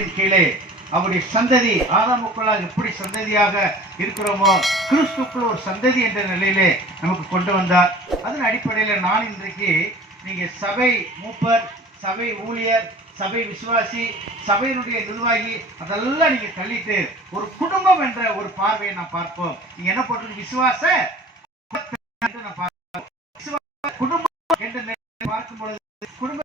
ஆண்டவரின் கீழே அவருடைய சந்ததி ஆதாமுக்குள்ளாக எப்படி சந்ததியாக இருக்கிறோமோ கிறிஸ்துக்குள் ஒரு சந்ததி என்ற நிலையிலே நமக்கு கொண்டு வந்தார். அதன் அடிப்படையில் நான் இன்றைக்கு நீங்க சபை மூப்பர், சபை ஊழியர், சபை விசுவாசி, சபையினுடைய நிர்வாகி அதெல்லாம் நீங்க தள்ளிட்டு ஒரு குடும்பம் என்ற ஒரு பார்வையை நான் பார்ப்போம். நீங்க என்ன போட்டு விசுவாச குடும்பம் என்று பார்க்கும் பொழுது குடும்ப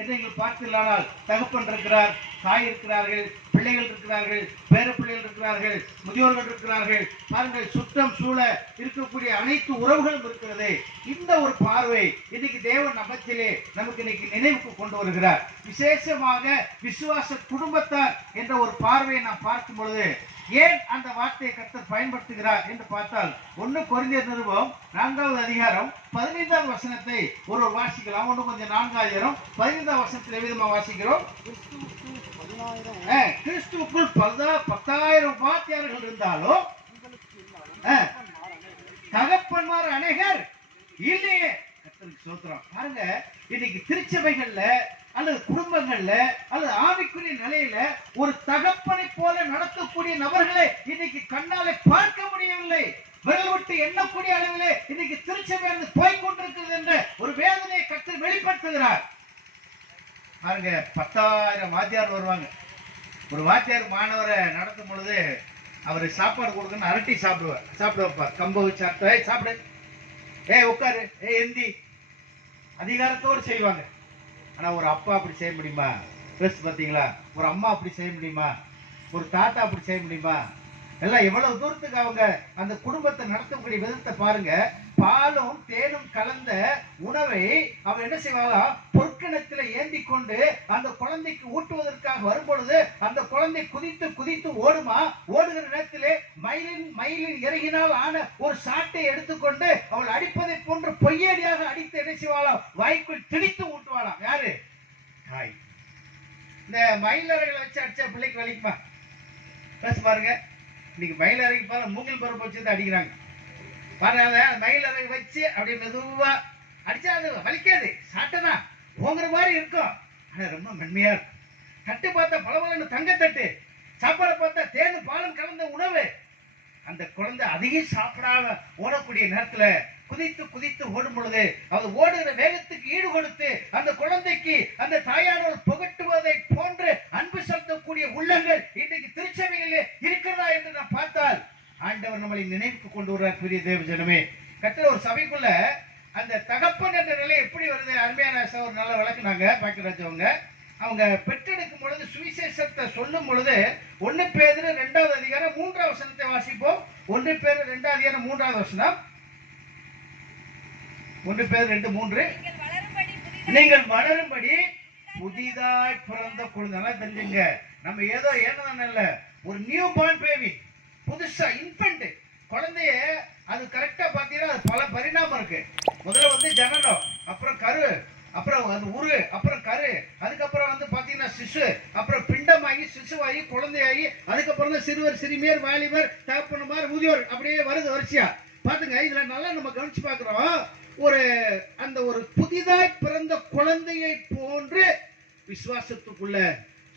என்று நீங்கள் பார்த்தில்லானால் தகப்பன் இருக்கிறார், தாய் இருக்கிறார்கள், பிள்ளைகள் இருக்கிறார்கள், பேர பிள்ளைகள் இருக்கிறார்கள், முதியோர்கள் இருக்கிறார்கள். பாருங்கள், சுற்றம் சூழ இருக்கக்கூடிய அனைத்து உறவுகளும் இருக்கிறது. இந்த ஒரு பார்வை இன்னைக்கு தேவன் நமத்திலே நமக்கு இன்னைக்கு நினைவுக்கு கொண்டு வருகிறார். விசேஷமாக விசுவாச குடும்பத்தார் என்ற ஒரு பார்வையை நாம் பார்க்கும் பொழுது ஏன் அந்த வார்த்தையை கர்த்தர் பயன்படுத்துகிறார் என்று பார்த்தால் 1 கொரிந்தியர் நிருபம் 4வது அதிகாரம் 15வது வசனத்தை ஒரு வாசிக்கலாம். ஒன்று கொஞ்சம் 4ஆயிரம் 15வது வசனத்தில் விதமா வாசிக்கிறோம். கிறிஸ்துவுக்குள் 10,000 வாத்தியார்கள் இருந்தாலும் தகப்பன்மார் அநேகர் இல்லையே. கர்த்தருக்கு ஸ்தோத்திரம். பாருங்க, இன்னைக்கு திருச்சபைகள்ல அல்லது குடும்பங்கள்ல அல்லது ஆவிக்குரிய நிலையில ஒரு தகப்பனை போல நடத்தக்கூடிய நபர்களை இன்னைக்கு கண்ணாலே பார்க்க முடியவில்லை. விரல் விட்டு எண்ணக்கூடிய அளவிலே இன்னைக்கு திருச்சபை போய்கொண்டிருக்கிறது என்ற ஒரு வேதனையை கர்த்தர் வெளிப்படுத்துகிறார். பாருங்க, 10,000 வாத்தியார் வருவாங்க. ஒரு வாத்தியார் மாணவரை நடத்தும் பொழுது அவரு சாப்பாடு கொடுக்கணும், அரட்டி சாப்பிட வைப்பார். கம்பு சாப்பிடு, உட்காரு, எந்தி, அதிகாரத்தோடு செய்வாங்க. ஆனா ஒரு அப்பா அப்படி செய்ய முடியுமா? பாத்தீங்களா? ஒரு அம்மா அப்படி செய்ய முடியுமா? ஒரு தாத்தா அப்படி செய்ய முடியுமா? எல்லாம் எவ்வளவு தூரத்துக்கு அவங்க அந்த குடும்பத்தை நடத்தக்கூடிய விதத்தை பாருங்க. பாலும் தேனும் கலந்த உணவை அவன் என்ன செய்வாங்க, பொற்கிணத்துல ஏந்தி கொண்டு அந்த குழந்தைக்கு ஊட்டுவதற்காக வரும்பொழுது அந்த குழந்தை குதித்து குதித்து ஓடுமா. ஓடுகிற நேரத்திலே மயிலின் இறங்கினால் ஆன ஒரு சாட்டை எடுத்துக்கொண்டு அவள் அடிப்பதை போன்று பொய்யடியாக அடித்து என்ன செய்வாளாம், வாய்க்குள் திணித்து ஊட்டுவாளாம். யாரு? தாய். இந்த மயிலறைகளை வச்சு அடிச்சா பிள்ளைக்கு வலிக்குமா? பாருங்க, இன்னைக்கு மயிலறைக்கு பாரு மூங்கில் பருப்பு வச்சு தான் அடிக்கிறாங்க. பாருங்க, மயிலறை வச்சு அப்படி மெதுவா அடிச்சா அது வலிக்காது, சாட்டைதான் போங்கிற மாதிரி இருக்கும். ஆனா ரொம்ப மென்மையா இருக்கும். தட்டு பார்த்தா பலவலன்னு தங்கத்தட்டு, சாப்பாடு பார்த்தா தேனு பாலும் கலந்த உணவு. அந்த குழந்தை அதிகம் சாப்பிடாம ஓடக்கூடிய நேரத்துல குதித்து குதித்து ஓடும் பொழுது அது ஓடுகிற வேகத்துக்கு ஈடு கொடுத்து அந்த குழந்தைக்கு அந்த தாயானோர் புகட்டுவதை போன்று அன்பு செலுத்தக்கூடிய உள்ளங்கள் இன்றைக்கு திருச்சபையிலே இருக்கிறதா என்று நான் பார்த்தால் ஆண்டவர் நம்மளை நினைவுக்கு கொண்டு வருவார். பெரிய தேவ ஜனமே, கர்த்தர் ஒரு சபைக்குள்ள அந்த தகப்பன் என்ற நிலை எப்படி வருது? அருமையான ஒரு நல்ல விளக்குனாங்க பாக்கியராஜவங்க. அவங்க பெற்றெடுக்கும் பொழுது சுவிசேஷத்தை சொல்லும் பொழுது 1 பேதுரு 2வது அதிகாரம் 3வது வசனத்தை வாசிப்போம். 1 பேதுரு 2வது அதிகாரம் 3வது வசனம். 1 பேதுரு 2:3. நீங்கள் வளரும்படி புதிதாய் பிறந்த குழந்தை. தெரிஞ்சுங்க, நம்ம ஏதோ ஏனதான இல்ல, ஒரு நியூ பார்ன் பேபி, புதுசா இன்ஃபென்ட் குழந்தைய. அது கரெக்டா பாத்தீங்கன்னா அது பல பரிணாமம் இருக்கு. முதல்ல ஜனனம், அப்புறம் கரு, அப்புறம் அது உரு, அப்புறம் கரு, அதுக்கப்புறம் பாத்தீங்கன்னா சிசு, அப்புறம் பிண்டமாகி சிசுவாகி குழந்தையாகி அதுக்கப்புறம் தான் சிறுவர் சிறுமியர் வாலிபர் தகப்பனுமார் முதியோர் அப்படியே வருது வரிசையா. பாத்துங்க, இதுல நல்லா நம்ம கவனிச்சு பாக்குறோம். ஒரு புதிதாய் பிறந்த குழந்தையை போன்று விசுவாசத்துக்குள்ள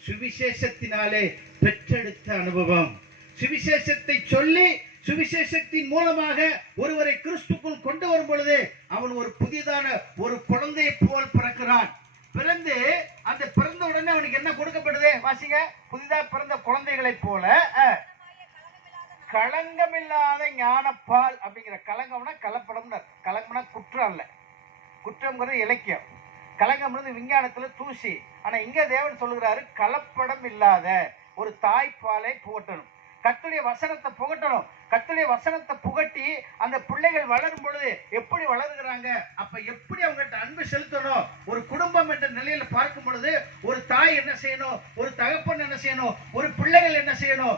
சுவிசேஷத்தினாலே பெற்றெடுத்த அனுபவம். சுவிசேஷத்தை சொல்லி சுவிசேஷத்தின் மூலமாக ஒருவரை கிறிஸ்துக்குள் கொண்டு வரும் பொழுது அவன் ஒரு புதிதான ஒரு குழந்தையை போல் பிறக்கிறான். பிறந்து அந்த பிறந்த உடனே அவனுக்கு என்ன கொடுக்கப்படுது? வாசிங்க. புதிதாக பிறந்த குழந்தைகளை போல களங்கமில்லாத ஞானப்பால். அப்படிங்கிற களங்கம்னா கலப்படம், களங்கம்னா குற்றம் அல்ல, குற்றம்ங்கிறது இலக்கியம், களங்கம்ன்றது விஞ்ஞானத்துல தூசி. ஆனா இங்க தேவன் சொல்லுகிறாரு கலப்படம் இல்லாத ஒரு தாய்ப்பாலை புகட்டணும், கர்த்தருடைய வசனத்தை புகட்டணும். கர்த்தருடைய வசனத்தை புகட்டி அந்த பிள்ளைகள் வளரும் பொழுது எப்படி வளருகிறாங்க, அப்ப எப்படி அவங்ககிட்ட அன்பு செலுத்தணும். ஒரு குடும்பம் என்ற நிலையில பார்க்கும் பொழுது ஒரு தாய் என்ன செய்யணும், ஒரு தகப்பன் என்ன செய்யணும், ஒரு பிள்ளைகள் என்ன செய்யணும்,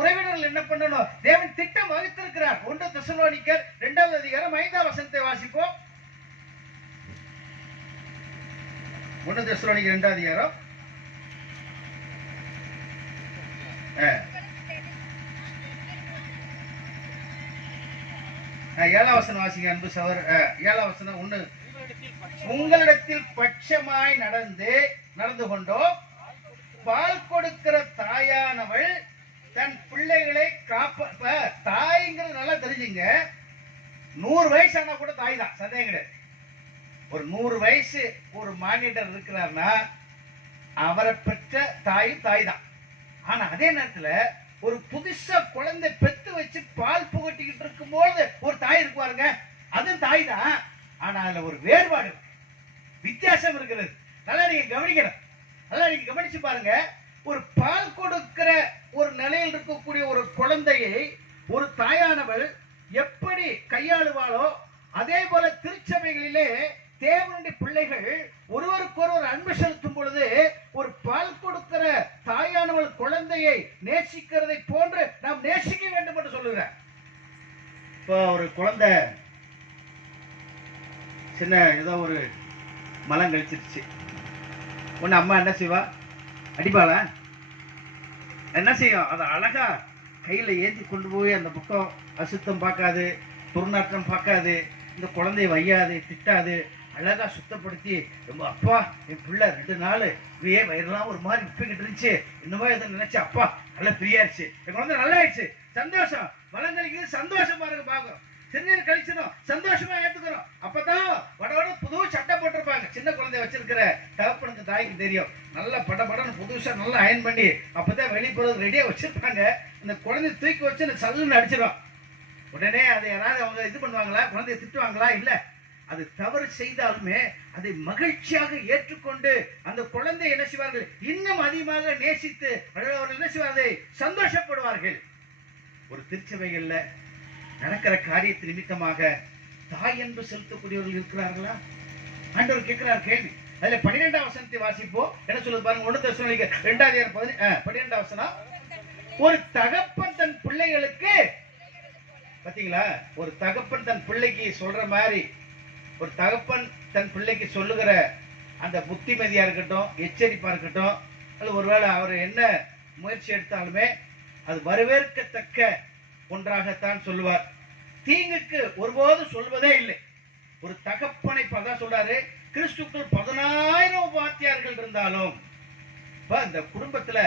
உறவினர்கள் என்ன பண்ணணும். தேவன் திட்டம் வகுத்திருக்கிறார். 1 தெசலோனிக்கர் 2வது அதிகாரம் 5வது வசனத்தை வாசிப்போம். 1 தெசலோனிக்கர் 2வது அதிகாரம் 7வது வசனம் வாசிங்க அன்பு சகோதரர். 7வது வசனம். 1 உங்களிடத்தில் பட்சமாய் நடந்து கொண்டோ பால் கொடுக்கிற தாயானவள் தன் பிள்ளைகளை தாய்ங்கிறது நல்லா தெரிஞ்சுங்க. 100 வயசு ஆனா கூட தாய் தான், சந்தேகம் கிடையாது. ஒரு 100 வயசு ஒரு மானிடர் இருக்கிறார்னா அவரை பெற்ற தாயும் தாய் தான். ஆனா அதே நேரத்துல ஒரு புதுசா குழந்தை பெத்து வச்சு பால் புகட்டிக்கிட்டு இருக்கும்போது ஒரு தாய் இருக்குவாருங்க, அதுவும் தாய் தான். ஆனா அதுல ஒரு வேறுபாடு, வித்தியாசம் இருக்கிறது. நல்லா நீங்க கவனிக்கணும், நல்லா நீங்க கவனிச்சு பாருங்க. ஒரு பால் கொடுக்கிற ஒரு நிலையில் இருக்கக்கூடிய ஒரு குழந்தையை ஒரு தாயானவள் எப்படி கையாளுவாளோ அதே போல திருச்சபைகளிலே தேவனுடைய பிள்ளைகள் ஒருவருக்கொருவர் அன்பு செலுத்தும் பொழுது ஒரு பால் கொடுக்கிற தாயானவள் குழந்தையை நேசிக்கிறதை போன்று நாம் நேசிக்க வேண்டும் என்று சொல்லுகிறேன். இப்போ ஒரு குழந்தை சின்ன ஏதோ ஒரு மலம் கழிச்சிருச்சு, ஒன்னு அம்மா என்ன செய்வா, அடிப்பாளா? என்ன செய்யும், அதை அழகா கையில ஏந்தி கொண்டு போய் அந்த பக்கம் அசுத்தம் பார்க்காது, துர்நாற்றம் பார்க்காது, இந்த குழந்தைய வையாது, திட்டாது, அழகா சுத்தப்படுத்தி, ரொம்ப அப்பா என் பிள்ளை 2 நாள் இப்படியே வயிறுலாம் ஒரு மாதிரி விப்பிக்கிட்டு இருந்துச்சு, இன்னுமா எதை நினைச்சு அப்பா நல்லா ஃப்ரீயாச்சு, என் குழந்தை நல்லா ஆயிடுச்சு, சந்தோஷம். மலம் கழிக்கிறது சந்தோஷமா இருக்கு, பார்க்கும். சிறுநீர் கழிச்சிடும், சந்தோஷமா ஏத்துக்கிறோம். அப்பதான் வட புது சட்டை போட்டிருப்பாங்க. சின்ன குழந்தைய வச்சிருக்கிற தகப்பனுக்கு தாய்க்கு தெரியும், நல்லா படன்னு புதுசா நல்லா அயன் பண்ணி அப்பதான் வெளிப்புறது ரெடியா வச்சிருப்பாங்க. இந்த குழந்தைய தூக்கி வச்சு அந்த சல்லுன்னு அடிச்சிடும். உடனே அதை யாராவது அவங்க இது பண்ணுவாங்களா, குழந்தைய திட்டுவாங்களா? இல்ல. அது தவறு செய்தாலுமே அதை மகிழ்ச்சியாக ஏற்றுக்கொண்டு அந்த குழந்தை என்ன செய்வார்கள், இன்னும் அதிகமாக நேசித்து அவர்கள் என்ன செய்வார்கள், சந்தோஷப்படுவார்கள். ஒரு திருச்சபைகள்ல நடக்கிற காரியத்து நிமித்தமாக தாய் என்று செலுத்தக்கூடியவர்கள் இருக்கிறார்களா? ஆண்டவர் கேட்கிறார் கேள்வி. அதுல 12ஆம் வசனத்தை வாசிப்போம். என்ன சொல்லுது பாருங்க, 1 தெசலோனிக்கர் 2:12 வசனம். ஒரு தகப்பன் தன் பிள்ளைகளுக்கு, பாத்தீங்களா, ஒரு தகப்பன் தன் பிள்ளைக்கு சொல்ற மாதிரி, ஒரு தகப்பன் தன் பிள்ளைக்கு சொல்லுகிற அந்த புத்திமதியா இருக்கட்டும், எச்சரிப்பா இருக்கட்டும், அது ஒருவேளை அவர் என்ன முயற்சி எடுத்தாலுமே அது வரவேற்கத்தக்க ஒன்றாகத்தான் சொல்லுவார். தீங்குக்கு ஒருபோது சொல்வதே இல்லை. ஒரு தகப்பனை தான் சொல்றாரு, கிறிஸ்துக்குள் 10,000 வாத்தியார்கள் இருந்தாலும் இந்த குடும்பத்துல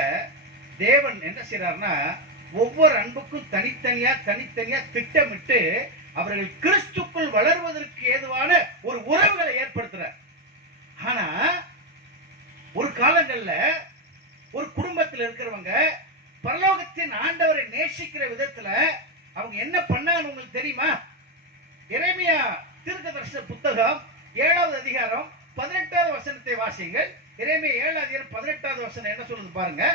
தேவன் என்ன செய்யறாருன்னா, ஒவ்வொரு அன்புக்கும் தனித்தனியா திட்டமிட்டு அவர்கள் கிறிஸ்துக்குள் வளர்வதற்கு ஏதுவான ஒரு உறவுகளை ஏற்படுத்துறார். ஆனா ஒரு காலங்கள்ல ஒரு குடும்பத்தில் இருக்கிறவங்க பரலோகத்தின் ஆண்டவரை நேசிக்கிற விதத்துல அவங்க என்ன பண்ணாங்க உங்களுக்கு தெரியுமா? எரேமியா தீர்க்கதரிசன புத்தகம் 7வது அதிகாரம் 18வது வசனத்தை வாசியுங்கள். எரேமியா 7வது அதிகாரம் 18வது வசனம் என்ன சொல்லுது பாருங்க.